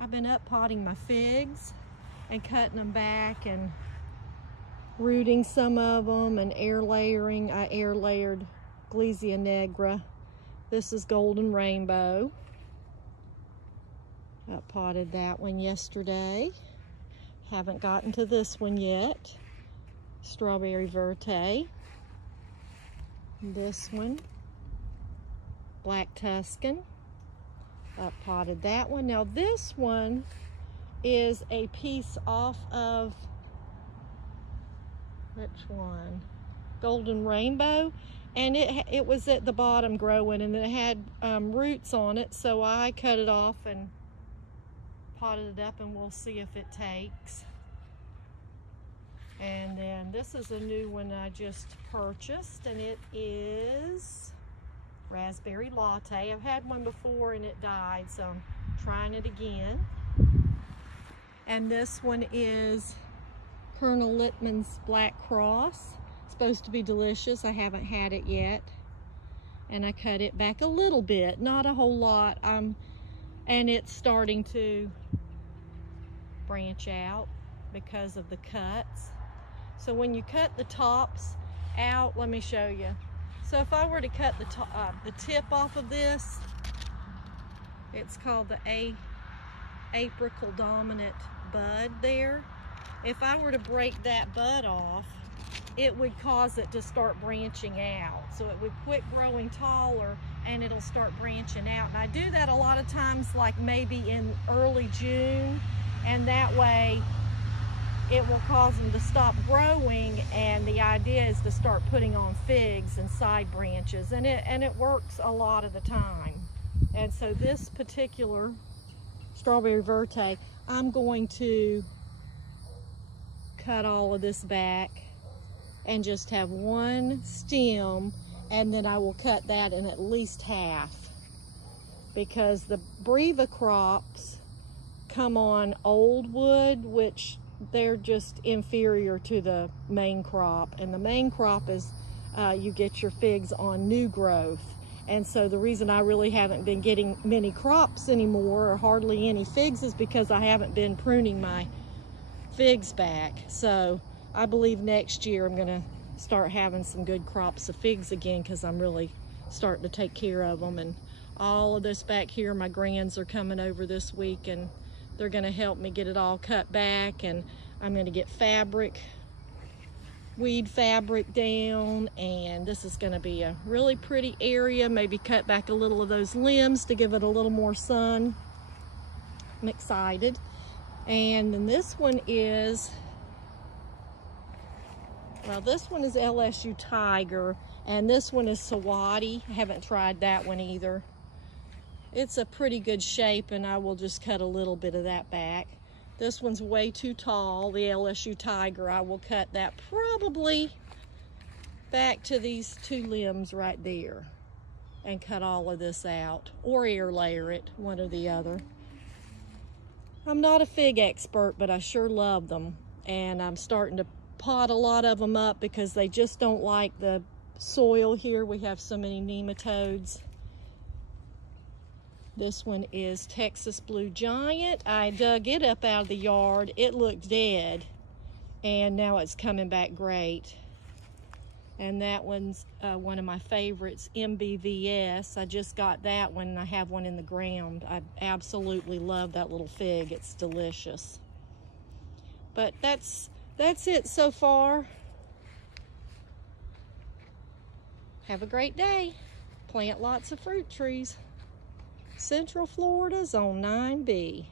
I've been up potting my figs and cutting them back and rooting some of them and air layering. I air layered Glesia Negra. This is Golden Rainbow. I potted that one yesterday. Haven't gotten to this one yet. Strawberry Verte. This one, Black Tuscan. I potted that one. Now this one is a piece off of, which one? Golden Rainbow. And it was at the bottom growing, and it had roots on it, so I cut it off and potted it up, and we'll see if it takes. And then this is a new one I just purchased, and it is Raspberry Latte. I've had one before and it died, so I'm trying it again. And this one is Colonel Lippman's Black Cross. Supposed to be delicious. I haven't had it yet, and I cut it back a little bit, not a whole lot. And it's starting to branch out because of the cuts. So when you cut the tops out, let me show you. So if I were to cut the tip off of this, it's called the apical dominant bud there. If I were to break that bud off, it would cause it to start branching out. So it would quit growing taller and it'll start branching out. And I do that a lot of times, like maybe in early June, and that way it will cause them to stop growing, and the idea is to start putting on figs and side branches, and it works a lot of the time. And so this particular Strawberry Verte, I'm going to cut all of this back and just have one stem, and then I will cut that in at least half, because the Breva crops come on old wood, which they're just inferior to the main crop. And the main crop is you get your figs on new growth. And so the reason I really haven't been getting many crops anymore, or hardly any figs, is because I haven't been pruning my figs back. So I believe next year I'm gonna start having some good crops of figs again, because I'm really starting to take care of them. And all of this back here, my grands are coming over this week, and they're gonna help me get it all cut back, and I'm gonna get weed fabric down, and this is gonna be a really pretty area. Maybe cut back a little of those limbs to give it a little more sun. I'm excited. And then this one is, well, this one is LSU Tiger, and this one is Sawati. I haven't tried that one either. It's a pretty good shape, and I will just cut a little bit of that back. This one's way too tall, the LSU Tiger. I will cut that probably back to these two limbs right there and cut all of this out, or air layer it, one or the other. I'm not a fig expert, but I sure love them, and I'm starting to pot a lot of them up because they just don't like the soil here. We have so many nematodes. This one is Texas Blue Giant. I dug it up out of the yard. It looked dead, and now it's coming back great. And that one's one of my favorites, MBVS. I just got that one, and I have one in the ground. I absolutely love that little fig. It's delicious. But that's it so far. Have a great day. Plant lots of fruit trees. Central Florida, Zone 9B.